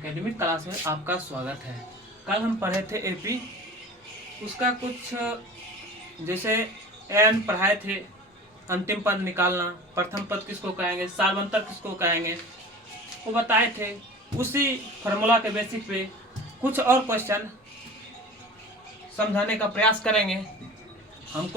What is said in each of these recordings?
Academic class में आपका स्वागत है। कल हम पढ़े थे एपी, उसका कुछ जैसे एन पढ़ाए थे, अंतिम पद निकालना, प्रथम पद किसको कहेंगे, सार्वंतर किसको कहेंगे, वो बताए थे। उसी फार्मूला के बेसिस पे कुछ और क्वेश्चन समझाने का प्रयास करेंगे। हम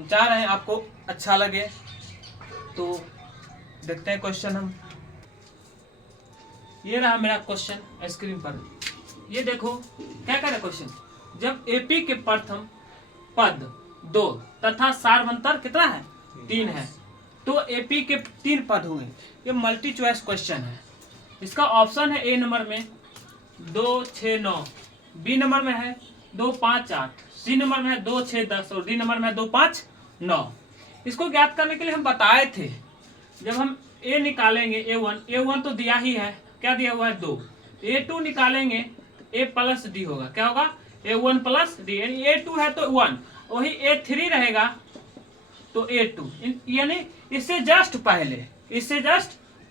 चाह रहे हैं आपको अच्छा लगे, तो देखते हैं क्वेश्चन। हम ये रहा मेरा क्वेश्चन स्क्रीन पर। ये देखो क्या कह रहा है क्वेश्चन, जब एपी के प्रथम पद 2 तथा सार्वंतर कितना है 3 है, तो एपी के 3 पद होंगे। ये मल्टी चॉइस क्वेश्चन है। इसका ऑप्शन है ए नंबर में 2 6 9, बी नंबर में है 2 5 8, सी नंबर में है 2 6 10 और डी नंबर में है 2 5 9। इसको ज्ञात करने के लिए हम बताए थे, जब हम ए निकालेंगे A1 तो दिया ही है, क्या दिया हुआ है 2। A2 निकालेंगे A प्लस डी होगा, क्या होगा A1 प्लस डी, यानी A2 है तो 1, वही A3 रहेगा तो A2, यानी इससे जस्ट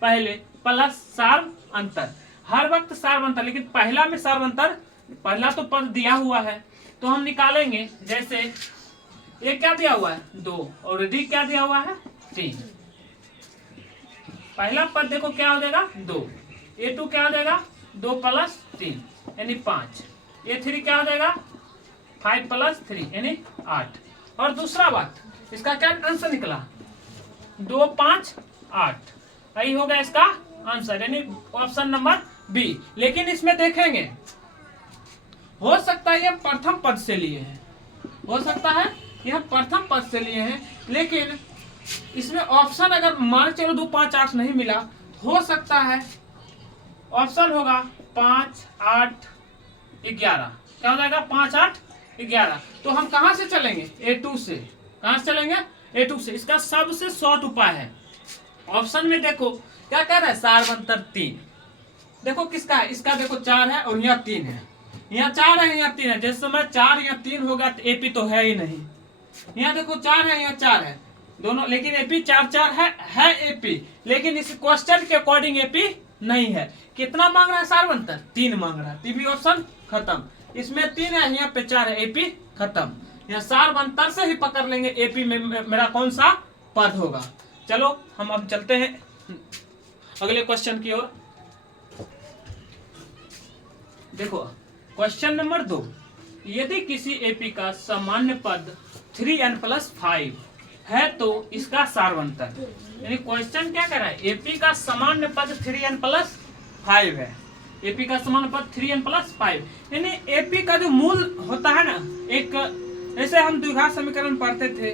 पहले प्लस सार्व अंतर। हर वक्त सार्व अंतर, लेकिन पहला में सार्व अंतर, पहला तो पद दिया हुआ है तो हम निकालेंगे। जैसे ये क्या दिया हुआ है 2 और डी क्या दिया हुआ है 3। पहला पद देखो क्या हो जाएगा 2, A2 क्या हो जाएगा 2 प्लस 3 यानी 5, A3 क्या हो जाएगा 5 प्लस 3 यानी 8। और दूसरा बात, इसका क्या आंसर निकला 2 5 8, यही होगा इसका आंसर, यानी ऑप्शन नंबर बी। लेकिन इसमें देखेंगे, हो सकता है यह प्रथम पद से लिए हैं, हो सकता है यह प्रथम पद से लिए हैं, लेकिन इसमें ऑप्शन अगर मान चलो 2 5 8 नहीं मिला, हो सकता है ऑप्शन होगा 5 8 11। क्या हो जाएगा 5 8 11। तो हम कहां से चलेंगे A2 से, कहां से चलेंगे A2 से। इसका सबसे शॉर्ट उपाय है, ऑप्शन में देखो क्या कह रहा है सार्वंतर 3। देखो किसका है, इसका देखो 4 है और यहाँ 3 है, यहाँ 4 है यहाँ 3 है। जिस समय 4 या 3 होगा तो एपी तो है ही नहीं। यहाँ देखो 4 है यहाँ 4 है दोनों, लेकिन एपी 4 4 है एपी, लेकिन इस क्वेश्चन के अकॉर्डिंग एपी नहीं है। कितना मांग रहा है सार्वंतर 3 मांग रहा है, तीसरी ऑप्शन खत्म। इसमें 3 है, यहाँ पे 4 है, एपी खत्म। यहाँ सार्वंतर से ही पकड़ लेंगे एपी में मेरा कौन सा पद होगा। चलो हम अब चलते हैं अगले क्वेश्चन की ओर। देखो क्वेश्चन नंबर 2, यदि किसी एपी का सामान्य पद 3n+5 है तो इसका सार्वंतर। यानी क्वेश्चन क्या कर रहा है, एपी का सामान्य पद 3n+5 है, एपी का सामान्य पद 3n+5, यानी एपी का जो मूल होता है ना, एक जैसे हम द्विघात समीकरण पढ़ते थे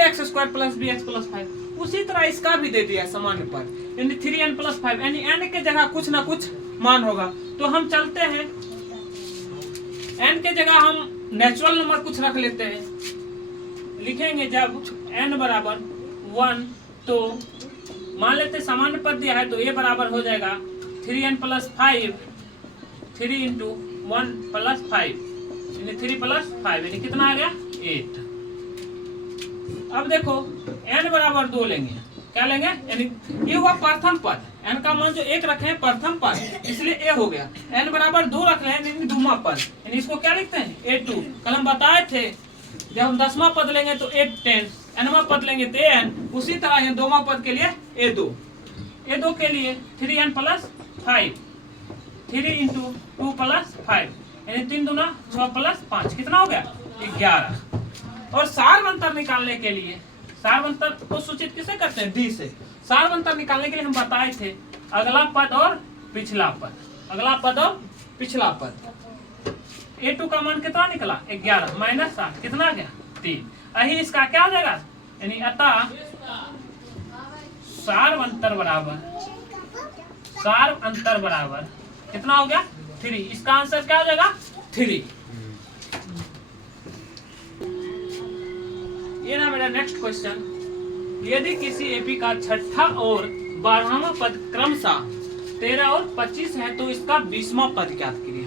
ax² + bx + 5, उसी तरह इसका भी दे दिया सामान्य पद, यानी 3n+5, यानी n के जगह कुछ ना कुछ मान होगा। तो हम चलते हैं, n के जगह हम नेचुरल नंबर कुछ रख लेते हैं, लिखेंगे जब n बराबर 1, तो मान लेते सामान्य पद दिया है तो a बराबर हो जाएगा 3n+5, 3 × 1 + 5 यानी 3 + 5 यानी कितना आ गया 8। अब देखो n बराबर 2 लेंगे, क्या लेंगे, यानी ये हुआ प्रथम पद, n का मान जो 1 रखे हैं प्रथम पद, इसलिए a हो गया। n बराबर 2 रख रहे हैं दूसरा पद, यानी इसको क्या लिखते हैं A2। कल हम बताए थे जब हम 10वां पद लेंगे तो 8 10, nवां पद लेंगे तो n, उसी तरह यहाँ 2वां पद के लिए A2 के लिए 3n+5, 3 × 2 + 5 यानी 3 दूना 6 + 5 कितना हो गया 11। और सार्वंतर निकालने के लिए, सार्वंतर को सूचित किसे करते हैं डी से। सार्वंतर निकालने के लिए हम बताए थे अगला पद और पिछला पद, अगला पद और पिछला पद। A2 का मान कितना निकला 11 - 7 कितना आ गया 3। यही इसका क्या हो जाएगा, यानी अतः सार्वंतर बराबर कितना हो गया 3। इसका आंसर क्या हो जाएगा 3। ये ना मेरा नेक्स्ट क्वेश्चन, यदि किसी एपी का छठा और 12वां पद क्रमशः 13 और 25 है तो इसका 20वां पद ज्ञात कीजिए।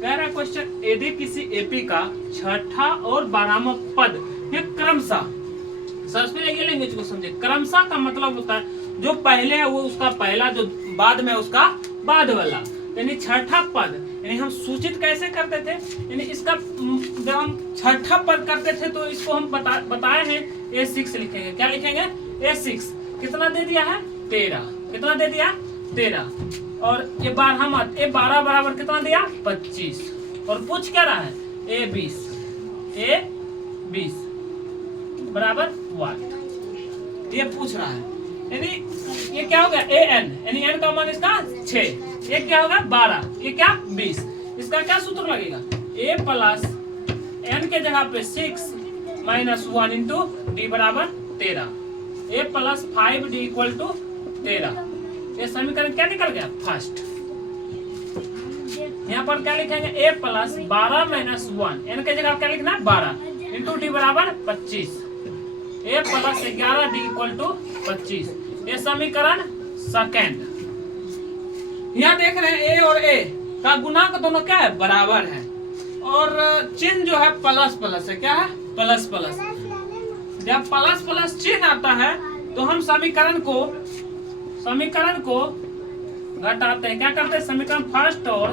कह रहा क्वेश्चन, यदि किसी एपी का छठा और 12वां पद ये क्रमशः, सबसे ये लैंग्वेज को समझे, क्रमशः का मतलब होता है जो पहले है वो उसका पहला, जो बाद में उसका बाद वाला, यानी छठा पद। यानी हम सूचित कैसे करते थे, यानी इसका जब हम छठा पद करते थे तो इसको हम बताए हैं A6 लिखेंगे। क्या लिखेंगे? A6। कितना दे दिया है? 13। कितना दे दिया? 13। और ये 12 मत, ये 12 बराबर कितना दिया? 25। और पूछ क्या रहा है? A20 बराबर 1 ये पूछ रहा है। यानी ये क्या हो गया? AN, यानी n का मान इसका 6। ये क्या होगा? 12। ये क्या? 20। इसका क्या सूत्र लगेगा? A प्लस n के जगह पे 6 माइनस 1 इंटू डी बराबर 13। A plus 5D equal to 13। ये समीकरण क्या निकल गया? फर्स्ट। यहाँ पर क्या लिखेंगे? A प्लस 12 माइनस 1, n के जगह क्या लिखना है? 12 इंटू डी बराबर 25। A plus 11D equal to 25। ये समीकरण सेकेंड। यहाँ देख रहे हैं A और A का गुणांक दोनों क्या है? बराबर है। और चिन्ह जो है प्लस प्लस है। क्या है? Plus plus. जब प्लस प्लस चिन्ह आता है तो हम समीकरण को घटाते हैं। क्या करते हैं? समीकरण फर्स्ट और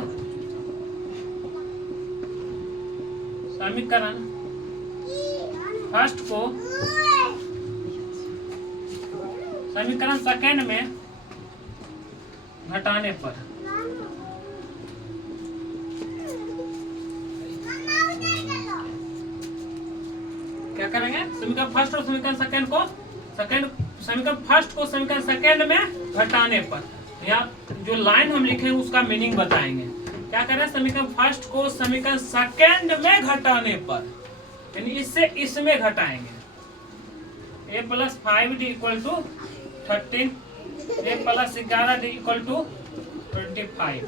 समीकरण फर्स्ट को समीकरण सेकेंड में घटाने पर क्या करेंगे? समीकरण फर्स्ट और समीकरण सेकेंड को समीकरण फर्स्ट को समीकरण सेकेंड में घटाने पर, या जो लाइन हम लिखे उसका मीनिंग बताएंगे। क्या करें? समीकरण फर्स्ट को समीकरण सेकेंड में घटाने पर, यानी इससे इसमें घटाएंगे। A plus 5D equal to 13, A plus 11D equal to 25।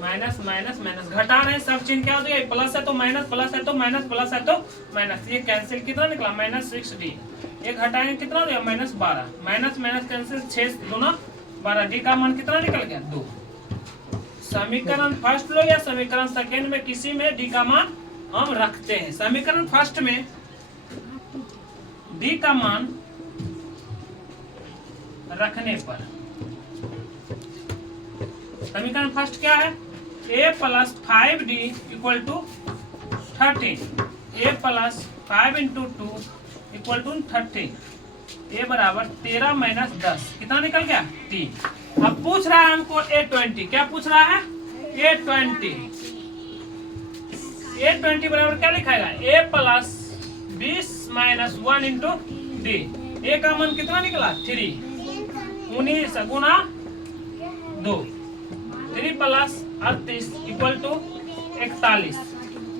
Minus minus minus घटा रहे हैं, सब चिन्ह क्या हो जाएगा? प्लस है तो माइनस, प्लस है तो माइनस, प्लस है तो माइनस। ये कैंसिल कितना निकला? Minus 6D। ये घटाएंगे कितना हो जाएगा? माइनस 12। माइनस माइनस कैंसिल 6 दूना 12। डी का मान कितना निकल गया? 2। समीकरण फर्स्ट लो या समीकरण सेकेंड में किसी में डी का मान हम रखते हैं। समीकरण फर्स्ट में डी का मान रखने पर, समीकरण फर्स्ट क्या है? A plus 5D equal to 13। A plus 5 into 2 equal to 13। A बराबर 13 माइनस 10। कितना निकल गया? 3। अब पूछ रहा है हमको A20। क्या पूछ रहा है? A20। A20 बराबर क्या लिखाएगा? A plus 20 minus 1 into D. A का मान कितना निकला? 3। 19 गुना 2, 3 प्लस 38 इक्वल टू 41।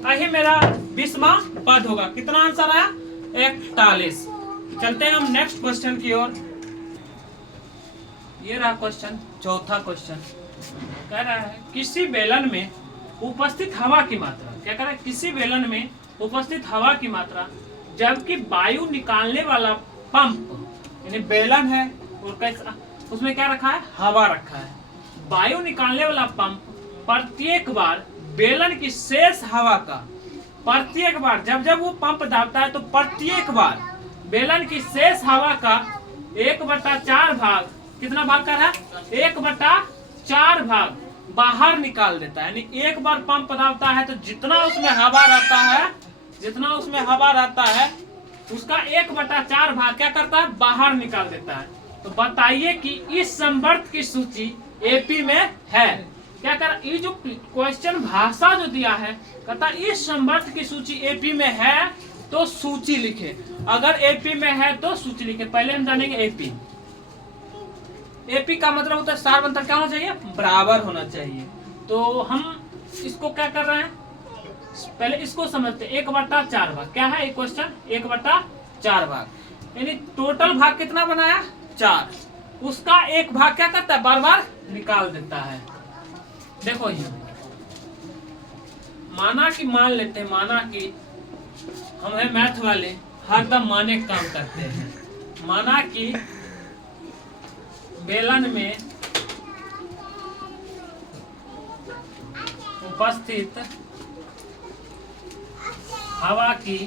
यही मेरा 20वां पद होगा। कितना आंसर आया? 41। चलते हैं हम नेक्स्ट क्वेश्चन की ओर। ये रहा क्वेश्चन, चौथा क्वेश्चन। कह रहा है किसी बेलन में उपस्थित हवा की मात्रा, क्या कह रहा है? किसी बेलन में उपस्थित हवा की मात्रा जबकि वायु निकालने वाला पंप, यानी बेलन है और कैसा उसमें क्या रखा है? हवा रखा है। वायु निकालने वाला पंप प्रत्येक बार बेलन की शेष हवा का, प्रत्येक बार जब वो पंप दाबता है तो प्रत्येक बार बेलन की शेष हवा का 1/4 भाग, कितना भाग कर रहा है? 1/4 भाग बाहर निकाल देता है। यानी एक बार पंप दाबता है तो जितना उसमें हवा रहता है उसका 1/4 भाग क्या करता है? बाहर निकाल देता है। तो बताइए कि इस संवर्त की सूची एपी में है। क्या कर? ये जो क्वेश्चन भाषा जो दिया है, कहता इस संवर्त की सूची एपी में है तो सूची लिखे। अगर एपी में है तो सूची लिखे। पहले हम जानेंगे एपी। एपी का मतलब होता है सार अंतर क्या होना चाहिए? बराबर होना चाहिए। तो हम इसको क्या कर रहे हैं? पहले इसको समझते। 1/4 भाग क्या है? एक क्वेश्चन 1/4 भाग, यानी टोटल भाग कितना बनाया? 4। उसका एक भाग क्या करता है? बार बार निकाल देता है। देखो ये मान लेते हैं, माना कि हम है मैथ वाले, हरदम माने का काम करते हैं। माना कि बेलन में उपस्थित हवा की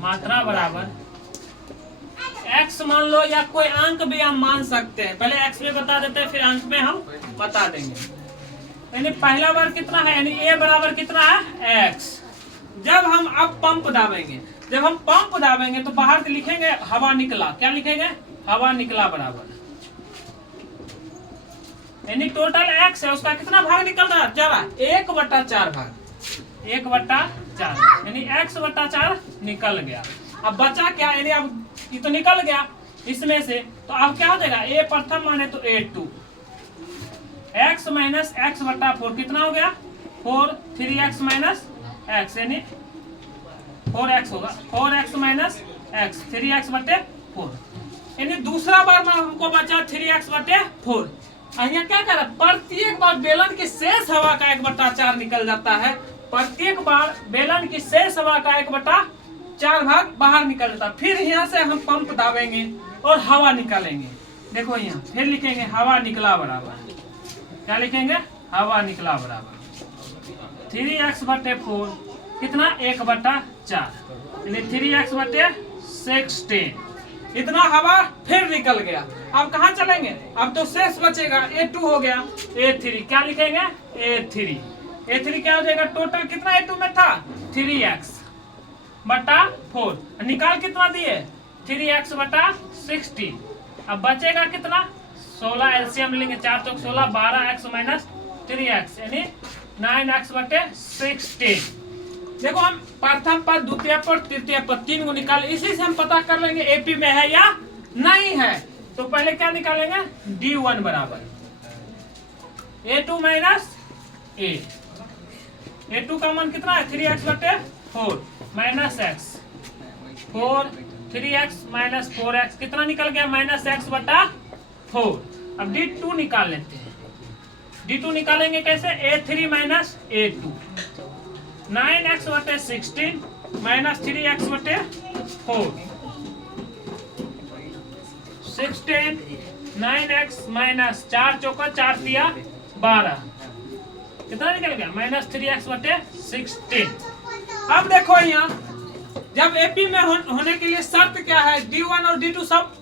मात्रा बराबर x मान लो या कोई अंक भी हम मान सकते हैं। पहले x में बता देते हैं, फिर अंक में हम बता देंगे। यानी पहला बार कितना है, यानी a बराबर कितना है x। जब हम अब पंप दाबेंगे, जब हम पंप दाबेंगे तो बाहर से लिखेंगे हवा निकला। क्या लिखेंगे, हवा निकला बराबर, यानी टोटल x है उसका कितना भाग निकल रहा है, 1/4 भाग, 1/4, यानी x/4 निकल गया। अब बचा क्या, यानी अब ये तो निकल गया इसमें से, तो अब क्या हो जाएगा, a प्रथम माने तो a2, x माइनस x/4 कितना हो गया 4, 3x माइनस x यानी 4x होगा, 4x माइनस x, 3x/4, यानी दूसरा बार में हमको बचा 3x/4। यहाँ क्या कर रहा है, प्रत्येक बार बेलन की शेष हवा का 1/4 निकल जाता है, प्रत्येक बार बेलन की शेष हवा का 1/4 भाग बाहर निकल जाता है। फिर यहाँ से हम पंप दाबेंगे और हवा निकालेंगे। देखो यहाँ फिर लिखेंगे हवा निकला बराबर, क्या लिखेंगे, हवा निकला बराबर 3x/4 कितना 1/4, यानी 3x/16, इतना हवा फिर निकल गया। अब कहाँ चलेंगे, अब तो शेष बचेगा a2 हो गया, a3 क्या लिखेंगे, a3 क्या हो जाएगा, टोटल कितना a2 में था 3x/4, निकाल कितना दिए 3x/16, अब बचेगा कितना 16, एलसीएम लेंगे 4 चौक 16, 12x माइनस 3x यानी 9x/16। देखो हम प्रथम पद, द्वितीय पद, तृतीय पद 3 को निकाल, इसी से हम पता कर लेंगे एपी में है या नहीं है। तो पहले क्या निकालेंगे, d1 बराबर a2 माइनस a, a2 का मान कितना है 3x/4 minus x, 4 3x minus 4x कितना निकल गया -x/4। अब d2 निकाल लेते हैं, d2 निकालेंगे कैसे, a3 minus a2, 9x/16 minus 3x/4, 16, 9x minus 4 चौका 4 दिया 12, कितना निकल गया -3x/16। अब देखो यहाँ जब एपी में होने के लिए शर्त क्या है, d1 और d2 सब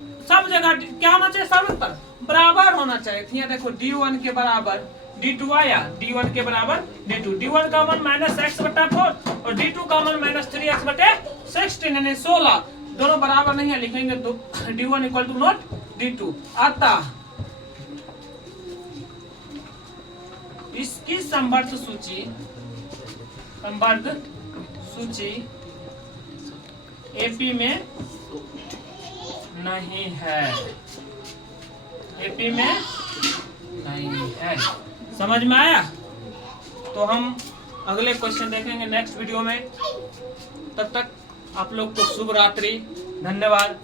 जगह क्या होना चाहिए, सब पर बराबर होना चाहिए। यहाँ देखो d1 के बराबर d2 आया, d1 के बराबर d2, d1 का मान -x/4 और d2 का मान -3x/16 यानी 16, दोनों बराबर नहीं है, लिखेंगे तो d1 equal to not d2। अतः इसकी संवर्ध सूची एपी में नहीं है, एपी में नहीं है। समझ में आया? तो हम अगले क्वेश्चन देखेंगे नेक्स्ट वीडियो में। तब तक आप लोग को शुभ रात्रि, धन्यवाद।